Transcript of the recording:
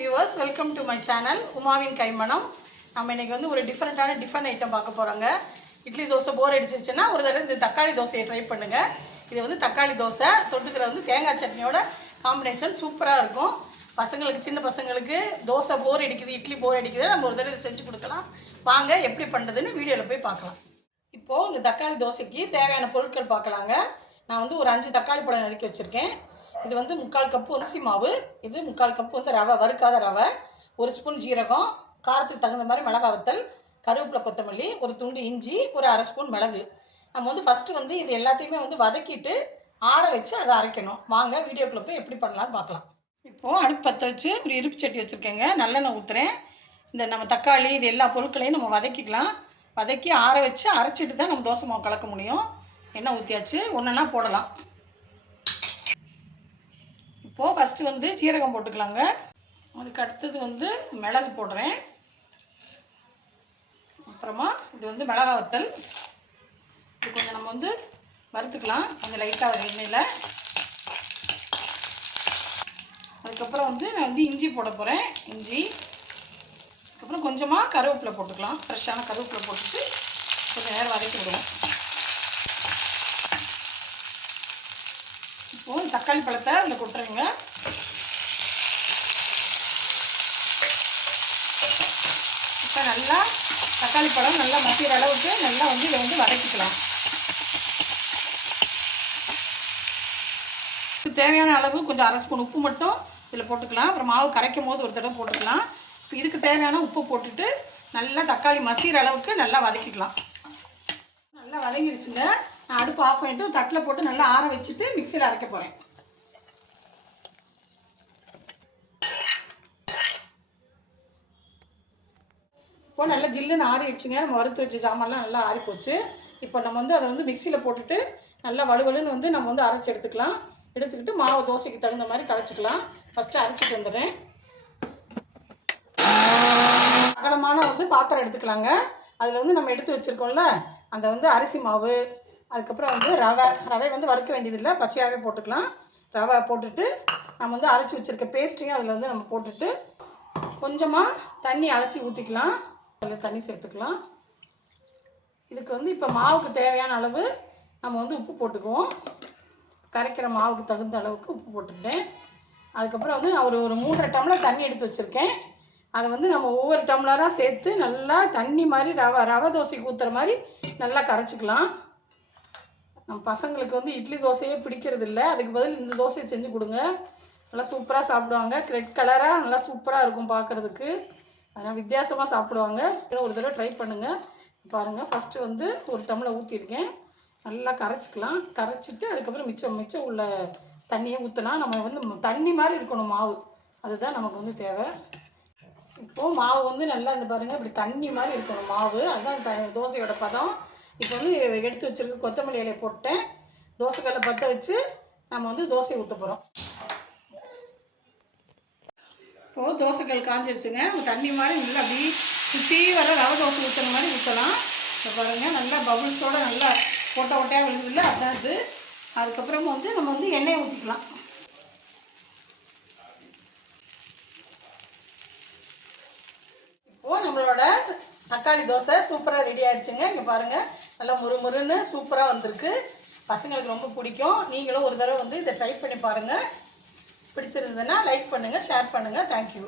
viewers, welcome to my channel உமாவின் கைமணம். நம்ம இன்னைக்கு வந்து ஒரு டிஃபரண்ட் ஐட்டம் பார்க்க போறோங்க. இட்லி தோசை போர் அடிச்சிருச்சுன்னா ஒரு தடவை இந்த தக்காளி தோசையை ட்ரை பண்ணுங்க. இது வந்து தக்காளி தோசை தொட்டுக்கிற வந்து தேங்காய் சட்னியோட காம்பினேஷன் சூப்பரா இருக்கும். பசங்களுக்கு சின்ன பசங்களுக்கு தோசை போர் அடிக்குது, இட்லி போர் அடிக்குது, நம்ம ஒரு தடவை செஞ்சு கொடுக்கலாம். வாங்க எப்படி பண்ணுறதுன்னு வீடியோவில் போய் பார்க்கலாம். இப்போது இந்த தக்காளி தோசைக்கு தேவையான பொருட்கள் பார்க்கலாங்க. நான் வந்து ஒரு 5 தக்காளி பழம் நறுக்கி வச்சுருக்கேன். இது வந்து 3/4 கப்பு அரிசி மாவு, இது 3/4 கப்பு வந்து ரவை, வறுக்காத ரவை, 1 ஸ்பூன் ஜீரகம், காரத்துக்கு தகுந்த மாதிரி மிளகாய் வத்தல், கருவேப்பிலை, கொத்தமல்லி, ஒரு துண்டு இஞ்சி, ஒரு 1/2 ஸ்பூன் மிளகு. நம்ம வந்து ஃபஸ்ட்டு வந்து இது எல்லாத்தையுமே வந்து வதக்கிட்டு ஆற வச்சு அதை அரைக்கணும். வாங்க வீடியோக்குள்ளே போய் எப்படி பண்ணலான்னு பார்க்கலாம். இப்போது அடுப்பு பற்ற வச்சு ஒரு இருப்பு சட்டி வச்சுருக்கேங்க. நல்லெண்ணெய் ஊற்றுறேன். இந்த நம்ம தக்காளி இது எல்லா பொருட்களையும் நம்ம வதக்கிக்கலாம். வதக்கி ஆற வச்சு அரைச்சிட்டு தான் நம்ம தோசை மாவு கலக்க முடியும். எண்ணெய் ஊற்றியாச்சு, ஒன்றுனா போடலாம். இப்போது ஃபஸ்ட்டு வந்து சீரகம் போட்டுக்கலாங்க. அதுக்கு அடுத்தது வந்து மிளகு போடுறேன். அப்புறமா இது வந்து மிளகாய் வத்தல். இது கொஞ்சம் நம்ம வந்து வறுத்துக்கலாம் கொஞ்சம் லைட்டாக எண்ணெயில். அதுக்கப்புறம் வந்து நான் வந்து இஞ்சி போட போகிறேன். இஞ்சி, அதுக்கப்புறம் கொஞ்சமாக கருவேப்பிலை போட்டுக்கலாம். ஃப்ரெஷ்ஷான கருவேப்பிலை போட்டுட்டு கொஞ்சம் நேரம் வதக்கி விடுவோம். இப்போது தக்காளி பழத்தை அதில் கொட்டுறேங்க. இப்போ நல்லா தக்காளி பழம் நல்லா மசிகிற அளவுக்கு நல்லா வந்து இதை வந்து வதக்கிக்கலாம். தேவையான அளவு கொஞ்சம் 1/2 ஸ்பூன் உப்பு மட்டும் இதில் போட்டுக்கலாம். அப்புறம் மாவு கரைக்கும் போது ஒரு தடவை போட்டுக்கலாம். இப்போ இதுக்கு தேவையான உப்பு போட்டுட்டு நல்லா தக்காளி மசிகிற அளவுக்கு நல்லா வதக்கிக்கலாம். நல்லா வதங்கிடுச்சுங்க. நான் அடுப்பு ஆஃப் பண்ணிவிட்டு தட்டில் போட்டு நல்லா ஆற வச்சுட்டு மிக்சியில் அரைக்க போகிறேன். இப்போ நல்லா ஜில்லுன்னு ஆறிடுச்சுங்க. நம்ம வறுத்து வச்ச ஜாமான்லாம் நல்லா ஆறி போச்சு. இப்போ நம்ம வந்து அதை வந்து மிக்சியில் போட்டுட்டு நல்லா வலுவலுன்னு வந்து நம்ம வந்து அரைச்சி எடுத்துக்கலாம். எடுத்துக்கிட்டு மாவு தோசைக்கு தகுந்த மாதிரி கரைச்சிக்கலாம். ஃபஸ்ட்டு அரைச்சிட்டு வந்துடுறேன். அகலமான வந்து பாத்திரம் எடுத்துக்கலாங்க. அதில் வந்து நம்ம எடுத்து வச்சுருக்கோம்ல அந்த வந்து அரிசி மாவு, அதுக்கப்புறம் வந்து ரவை வந்து வறுக்க வேண்டியதில்லை, பச்சையாகவே போட்டுக்கலாம். ரவை போட்டுட்டு நம்ம வந்து அரைச்சி வச்சுருக்க பேஸ்ட்டையும் அதில் வந்து நம்ம போட்டுட்டு கொஞ்சமாக தண்ணி அலசி ஊற்றிக்கலாம். அதில் தண்ணி சேர்த்துக்கலாம். இதுக்கு வந்து இப்போ மாவுக்கு தேவையான அளவு நம்ம வந்து உப்பு போட்டுக்குவோம். கரைக்கிற மாவுக்கு தகுந்த அளவுக்கு உப்பு போட்டுக்கிட்டேன். அதுக்கப்புறம் வந்து நான் ஒரு 3.5 டம்ளர் தண்ணி எடுத்து வச்சுருக்கேன். அதை வந்து நம்ம ஒவ்வொரு டம்ளராக சேர்த்து நல்லா தண்ணி மாதிரி ரவை தோசைக்கு ஊற்றுற மாதிரி நல்லா கரைச்சிக்கலாம். நம்ம பசங்களுக்கு வந்து இட்லி தோசையே பிடிக்கிறது இல்லை, அதுக்கு பதில் இந்த தோசையை செஞ்சு கொடுங்க. நல்லா சூப்பராக சாப்பிடுவாங்க. ரெட் கலராக நல்லா சூப்பராக இருக்கும் பார்க்குறதுக்கு. அதனால் வித்தியாசமாக சாப்பிடுவாங்க. ஒரு தடவை ட்ரை பண்ணுங்கள். பாருங்கள், ஃபஸ்ட்டு வந்து ஒரு டம்ளர் ஊற்றிருக்கேன். நல்லா கரைச்சிக்கலாம். கரைச்சிட்டு அதுக்கப்புறம் மிச்சம் உள்ள தண்ணியை ஊற்றலாம். நம்ம வந்து தண்ணி மாதிரி இருக்கணும் மாவு, அதுதான் நமக்கு வந்து தேவை. இப்போது மாவு வந்து நல்லா இந்த பாருங்கள் இப்படி தண்ணி மாதிரி இருக்கணும் மாவு, அதுதான் தோசையோட பதம். இப்போ வந்து எடுத்து வச்சுருக்க கொத்தமல்லி இலையை போட்டேன். தோசைக்கல்லை பற்ற வச்சு நம்ம வந்து தோசை ஊற்ற போகிறோம். இப்போது தோசைக்கல் காஞ்சிருச்சுங்க. தண்ணி மாதிரி நல்லா அப்படி சுற்றி வர ரவை தோசை ஊற்றுற மாதிரி ஊற்றலாம். இப்போ பாருங்கள் நல்லா பபுள்ஸோடு நல்லா ஓட்டையாக விழுதுல, அதான் இது. அதுக்கப்புறமா வந்து நம்ம வந்து எண்ணெயை ஊற்றிக்கலாம். இப்போது நம்மளோட தக்காளி தோசை சூப்பராக ரெடி ஆகிடுச்சுங்க. இங்கே பாருங்கள் நல்லா முறுமுறுன்னு சூப்பராக வந்திருக்கு. பசங்களுக்கு ரொம்ப பிடிக்கும். நீங்களும் ஒரு தடவை வந்து இதை ட்ரை பண்ணி பாருங்கள். பிடிச்சிருந்ததுன்னா லைக் பண்ணுங்கள், ஷேர் பண்ணுங்கள். தேங்க்யூ.